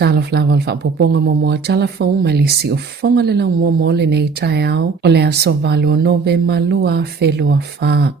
Tala Fou fa poponga momoa Tala Fou malisi o fonga le lau momo le nei tai au o le aso valu nove malua felua fa.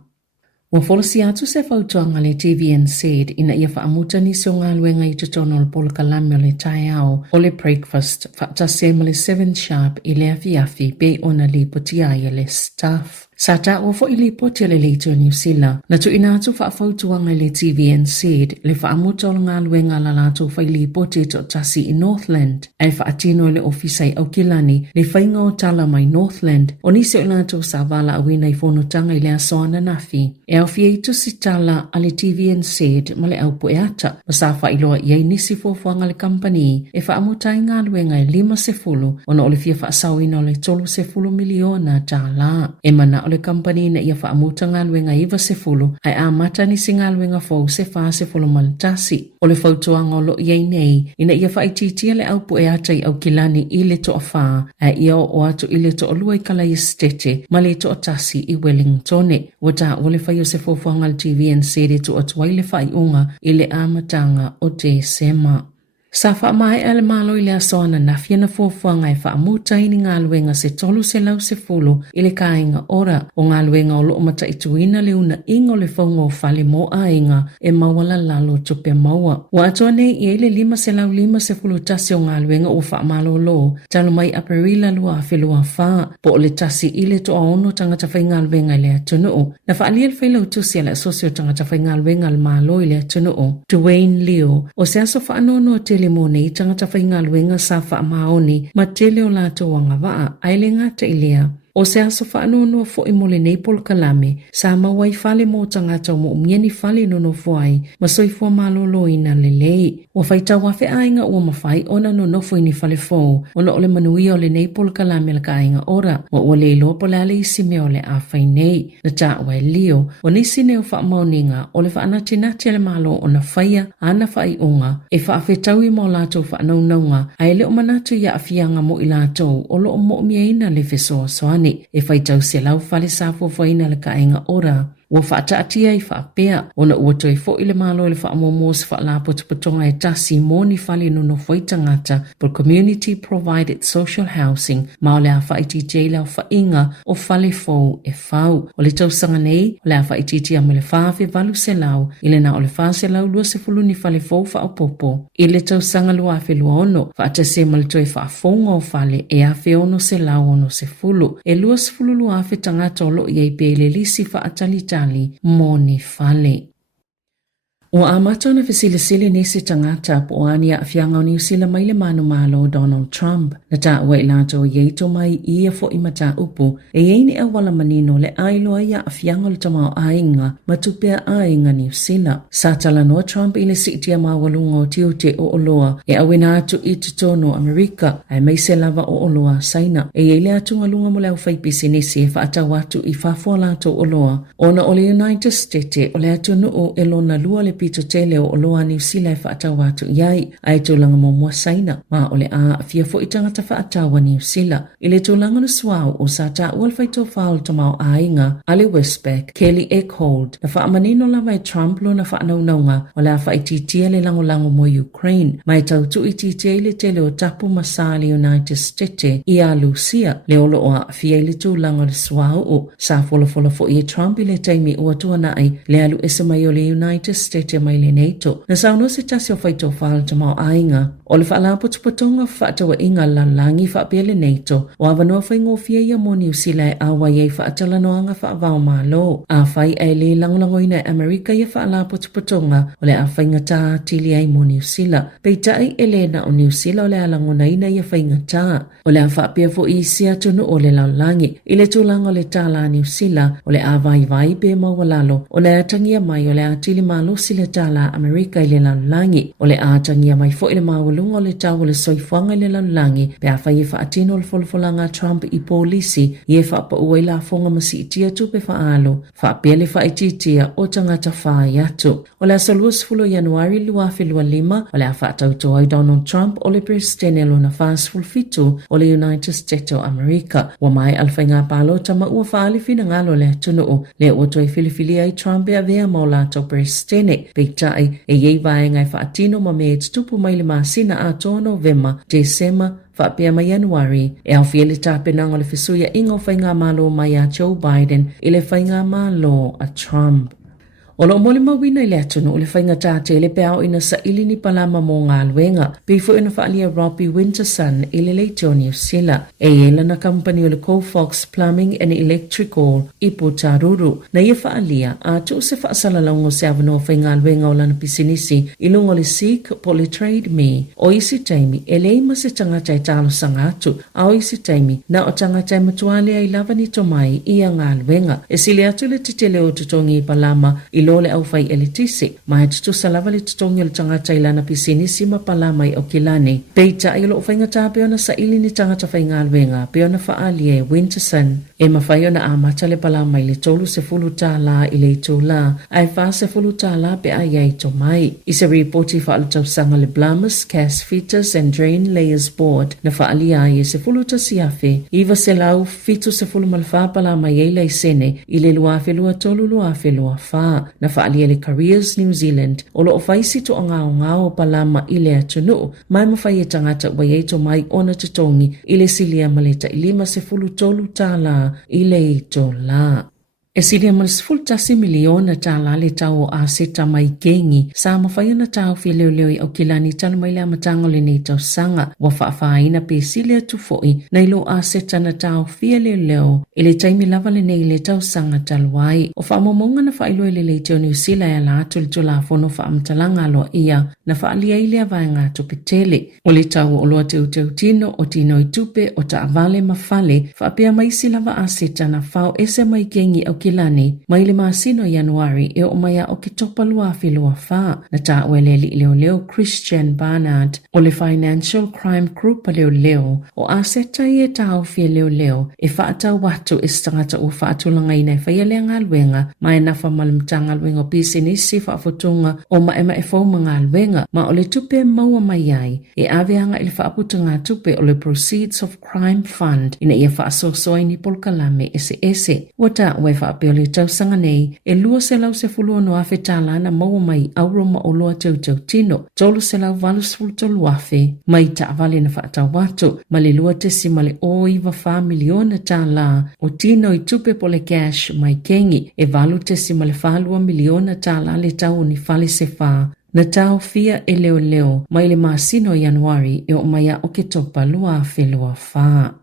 Wa folasi atu se fautuanga le TVNZ ina ia whaamuta ni so ngā luenga i tutono le polo kalame o le tai au o le breakfast whaatase le 7 sharp i le afi be ona li potia ia le staff. Sa ta o fo i li potia le leito New Zealand na tu ina atu whaafautuanga le TVNZ le whaamuta o ngā luenga la lato whai li potia to tasi i Northland ai whaatino le ofisai au kilani le whainga o tala mai Northland o nise o lato sa wala awina i whonotanga i le asoana nafi. E au fieitu si tala ale TVNZ ma le au poeata ma sa whailoa iei nisi fofuanga le company e whaamutai ngā luenga e 5 ona o le fia whaasawina o le 3 miliona tala. E mana o le company na ia whaamuta ngā luenga iwa 10 ai a mata nisi ngā luenga fau se wha 10 maltasi. O le fautuanga o lo iei nei ina ia whaititia le au poeata i au kilani i le toa wha a ia o atu i le toa lua i kala i stete ma le toa tasi i Wellingtone. Wata o le whai o se fofuanga le TVNZ e tu atuai le whai unga i le amatanga o te sema. Sa wha mai ale malo i le asoana na fiena fofuanga e wha amuta ini ngā luenga se tolu se lau se fulu i le kāinga ora o ngā luenga o loo mata i tuina le una ingo le whaunga o whale mo ainga e mawala lalo tupe maua. Wa atua nei i ele 5 se lau 5 se fulu tasi o ngā luenga o wha malo lo talo mai aparila lua a whelua wha po o le tasi i le toa ono tangata whai ngā luenga i le atunuu. Na wha alia le whailau tusi ala sosio tangata whai ngā luenga le malo i le atunuu. Dwayne Leo o se aso wha anono te le mone i tangata whainga luenga sa wha maoni ma tele o lato wanga waa aile ngata ilea. O se aso whaanono fo i mole nei polo kalame, Sāmoa i whale mō tangata o mo umieni whale nono fuai, ma soi fua malolo ina lelei. O whaita wafe ainga ua mawhai ona no nofo ini whale fō, ona ole manuia o le nei polo kalame la ka ainga ora, ma ua le lopo le ale isi me o le awhai nei. Na ta wai lio, o nisi neo wha mauninga, o le whaanati nati le malo o na whaia ana whai unga, e whaafetau i mo lato whaanaunga, ai le o manatu ia afianga mo i lato, o lo o mo umiaina le fesoa soani. E whaitau se lau whale sa fuafuaina le kainga ora. Ua whaataatia i whaapea, ona ua toi fo i le malo i le whaamomo se whaalapotupatonga e tasi mōni whale no whaitangata for community provided social housing ma o le a whaititi lau whainga o whale fōu e whau. O le tausanga nei, o le a whaititi a me le whaawe valu se lau, i le na o le whaa se lau lua se fulu ni whale fōu whaapopo. I le tausanga lua a whelua ono, whaatase ma le toi whaafonga o whale e a ono se lau ono se fulu. E lua se fulu lua a whetangata o lo i ei pe le lisi whaatalita moni fale. O amata na fesilisili nisi tangata po ani a fianga o New Zealand mai le manu malo Donald Trump. Na ta ua ilato yeito mai ia fo imata upu e yeini e wala manino le ailoa ia a fianga le tamao ainga matupea ainga New Zealand. Sa tala noa Trump ile sitia mawalunga o tiute o oloa e awina atu i tutono Amerika ai mai se lava o oloa saina. E yeile atu ngalunga mo leo whaipisi nisi e whaata watu i whafua lato oloa. Ona o le United States o le atu nuu e lona lua le pito tele o loa New Zealand whaata watu iai ai tūlanga mo mua saina ma ole a fia fo i tangata whaata wa New Zealand. Ile tūlanga na suau o sa ta ualwhaito whaal tamau ainga Ale Westbeck, Kelly Eckhold na whaamanino lawa e Trump lo na whaanaunanga o le a whaititia le lango mo Ukraine mai tautu i titia ile tele o tapu masali United States i a Lucia le olo o a fia ile tūlanga le suau o sa fola fo i Trump ile taimi ua tuana ai le alu esa mai o le United States mai le NATO. Na sauno se tasi o whaito whaal tamau ainga. O le whaalapotupatonga whaatawa inga lanlangi whaapia le NATO. O awanua whaingo fia ia mo New Zealand awa iei whaatalanoanga whaavao malo. A whai ai le langolangoina Amerika ia whaalapotupatonga o le a whainga tā tili ai mo New Zealand. Peitai elena o New Zealand o le alangonaina ia whainga tā. O le a whaapia fo i sia tunu o le lanlangi. I le tūlanga o le tāla New Zealand o le a vai pe mawalalo. O le atangia mai o le a tili malo sile tala Amerika i le lanlangi. O le ātangia mai fo i le mawalunga o le tau o le soifuanga i le lanlangi pe a whai e whaatino le folfolanga Trump i polisi i e whaapa ua i la fonga masi i tia tupe whaalo. Whaapia le whaititia o tangata whai atu. O le asalua 10 Januari lua whelua 5 o le a whaatauto ai Donald Trump o le presidente lo na whaasful fitu o le United States of America. Wa mai alwhainga palo tama ua whaali fina ngalo le tunuu le o toi filifili ai Trump e a vea maulato presidente peitai e yei vai ngai whaatino ma me tupu mai le masina a tō November, December, whaapea mai Januari, e au fia le tāpenanga le whisuia ingo whainga malo mai a Joe Biden i le whainga malo a Trump. O lo mole mawina i le atunu o le whainga tāte le peao ina sa ili ni palama mō ngā luenga. Pifo ina whaalia Robbie Winterson i le Leitoni o Sila. E ela na company o le Cofox Plumbing and Electrical i Potaruru. Na ia whaalia a tu se whaasala laungo se avano whainga luenga o lana pisinisi i lungo le Seek po le Trade Me. O isi taimi e leima se tangata i talo sanga atu. A o isi taimi na o tangata i matuale ai lava ni tomai i a ngā luenga. E sili atu le titele o tutongi i palama i le au fai elitisi, mai tutu salava le tutongi le tangata ilana pisinisi ma palama i okilani. Peita ai lo whainga tā peona sa ili ni tangata whainga alwenga, peona whaali e Winterson. E mawhai ona amata le palama i le tolu se fulu tā la i le tō la, ai wha se fulu tā la pe ai ai to mai. I se reporti whaalatau sanga le Blamus, Cast Fitters and Drain Layers Board, na whaali ai e se fulu ta siafe, iwa se lau fitu se fulu malwha palama i eila i sene, i le luafe lua tolu luafe lua wha. Na whaalia le Careers New Zealand, o lo o whaisi to o ngao palama i le atunu, mai mawhai e tangata wai eito mai ona tutongi i le silia maleta i lima se fulu tolu tāla i le eito la. E siria $10 miliona tāla le tau o aseta mai gengi, sa mawhai ona tau fia leo i au kilani tala mai le amatango le nei tau sanga, wa whaafaina pe silia tufoi, na ilo aseta na tau fia leo, i le taimi lava le nei le tau sanga talwai. O whaamomonga na whailo le le teo New Zealand e la atu le tula fono whaamtalanga aloa ia, na whaalia i lea vai ngā tupetele. O le tau o loa teu tino, o tino i tupe, o ta avale mawhale, whaapea maisi lava aseta na whao ese mai gengi au kilani, mai le masino Januari e o maya o ki topa luafi lua wha, na ta ueleli leo Christian Barnard, o le Financial Crime Group leo, o aseta i e tau fia leo, e whaata watu e stangata o whaatulanga ina e whaialea ngā luenga, mai nafa malamtanga luenga o pisinisi whaafotunga o maema e fau ngā luenga, ma o le tupe maua mai ai, e aveanga i le whaaputanga tupe o le Proceeds of Crime Fund, ina ia whaasosoa ni polkalame ese. Wata ue whaapeo le tausanga nei, e lua se lau se fulua no afe tālana maua mai auro ma o loa tau tino, tolu se lau valus fultolu afe, mai ta avale na whaatau watu, ma le lua tesi ma le oiwa wha miliona tāla, o tino i tupe po le cash mai kengi, e valu tesi ma le whalua miliona tāla le tau ni fale se wha, na tau fia e leo, mai le masino Januari e o maya o ke topa lua afe lua wha.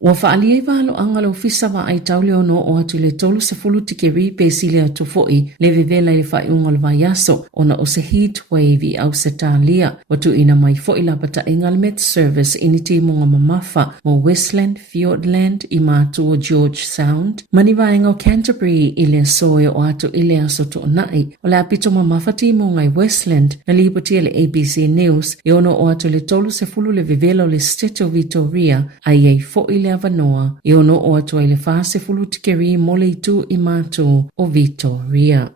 Wa whaalia i walo angalo fisa wa ai tau leo no o atu le tolu se fulu tike ripe sile atu foi le vivela i whai ungol vaiaso ona o se heat wave i au se tālia watu ina mai foi la pata ingal met service initi munga mamafa mo Westland, Fiordland i matu o George Sound mani vaenga o Canterbury i le soe o atu i le aso to nai o le apito mamafa ti munga i Westland na lipotia le ABC News e ono o atu le tolu se fulu le vivela o le State of Victoria ai ei foi le avanoa e ono o atua i le whaase fulu tikeri mole itu i mātou o Victoria.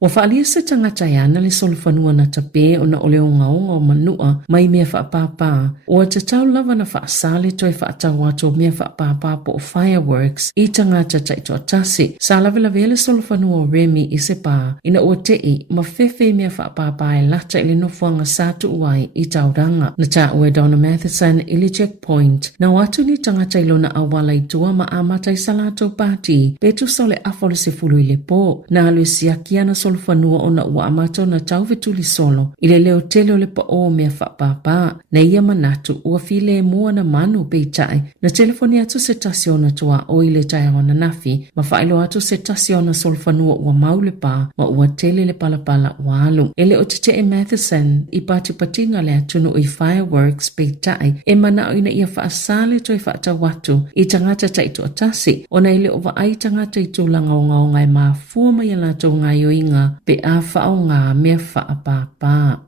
Wa whaalia se tangata ana le solofanua na tape o na oleo ngaonga o manua mai mea whaapapa o a tatau lava na whaasale toi whaatau ato mea whaapapa po o fireworks i tangata taito atase. Sa lawe le solofanua o Remi i se pā ina o tei ma fefe mea whaapapa e lata ili nofuanga sātu uai i tauranga. Na ta ue Donna Matheson ili checkpoint na watu ni tangata ilona awala i tua ma amata i salato pati betu sole afole se fulu i le po na alue siakiana solofanua ona ua amato na tau vetuli solo i le leo tele o le pa o mea whaapapa na ia manatu ua file mua na manu peitai na telefoni atu se tasi ona tua o i le tai ona nafi ma whailo atu se tasi ona solofanua ua maule pa ma ua tele le palapala ua alu ele o te Matheson i patipatinga le atunu i fireworks peitai e mana o ina ia whaasale toi whaata watu i tangata taito atasi ona ile ova ai tangata i tūlanga o ngaonga e maa fua mai alato ngai o inga pe a whao ngā mea whaapapa.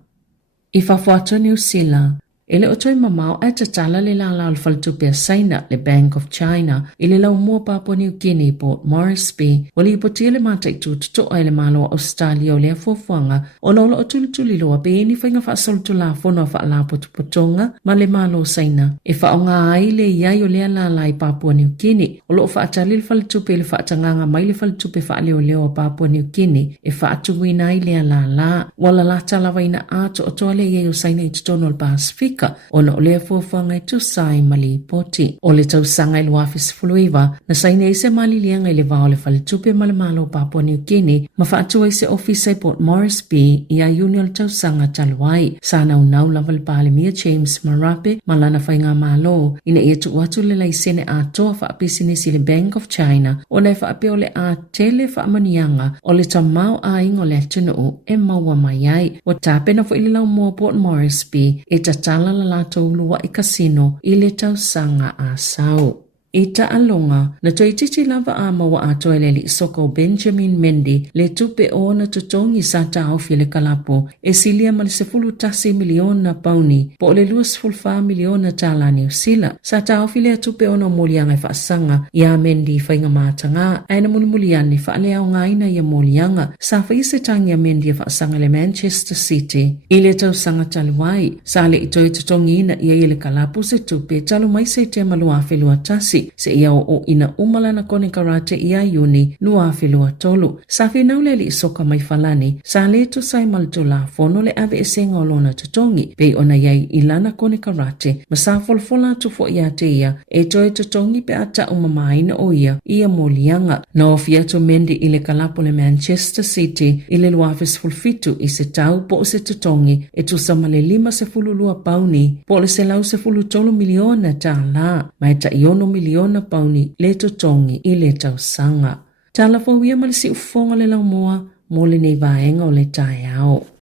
I whawhata New Zealand, Ele o toi mamau e tatala le la le faltupe saina le Bank of China ile lau mua Papua New Guinea Port Moresby wali ipotia le matai tuto ai le malo Australia o le fuafuanga o lolo o tulituli loa pe ni whainga whaasolutu la fono wha potonga ma le malo saina e whaonga ai le iai o lea la lai Papua New Guinea o loo whaatali le faltupe le whaatanganga mai le faltupe whaaleo leo o Papua New Guinea e whaatuwina ai lea la wala la talawaina ato o toa le iai o saina i tutono le Pasifika ona o lea fuafuanga i tusai mali poti o le tausanga i luafis fuluiva na saina i se mali lianga i le vao le faltupe ma le malo Papua New Guinea ma whaatua i se ofisa i Port Moresby i a Union tausanga taluai sana unau lava le Palemia James Marape malana whainga malo ina ia tu watu le laisene a toa whaapisinisi le Bank of China o nei whaapeo le a tele whaamanianga o le tamau a ingo le tunu e maua mai ai o tapena fo ili lau mua Port Moresby e tatala la lato ulua i kasino i le tausanga a sau. I alonga na toi titi lava a mawa a toi le li soko Benjamin Mendy le tupe o na tutongi sa taofi le kalapo e silia ma le 10 miliona pauni po le 2.5 miliona tala New Zealand sa taofi le tupe o na molianga i whaasanga i a Mendy whainga mātanga aina mulimuliani wha lea o ngaina i a molianga sa whaise tangi a Mendy a whaasanga le Manchester City i le tausanga taluai sa le i toi tutongi ina i le kalapo se tupe talu mai se te malua whelua tasi se ia o ina umala na kone karate ia yuni lua filua tolu. Sa finau le li soka mai falani, sa le to sai maltula fono le ave esenga olona tutongi, pe ona iai ilana kone karate, ma sa folfola tu fo ia te ia, e toe tutongi pe ata umamaina o ia molianga. Na ofia to Mendy ile kalapo le Manchester City, ile luafis fulfitu i se tau po se tutongi, e tu samale 5 pauni, po le se lau 13 miliona tala, ma eta iono miliona pauni le totongi i le tausanga. Tala Fou ia malisi ufonga le lau moa, mo le nei vaenga o le tae ao.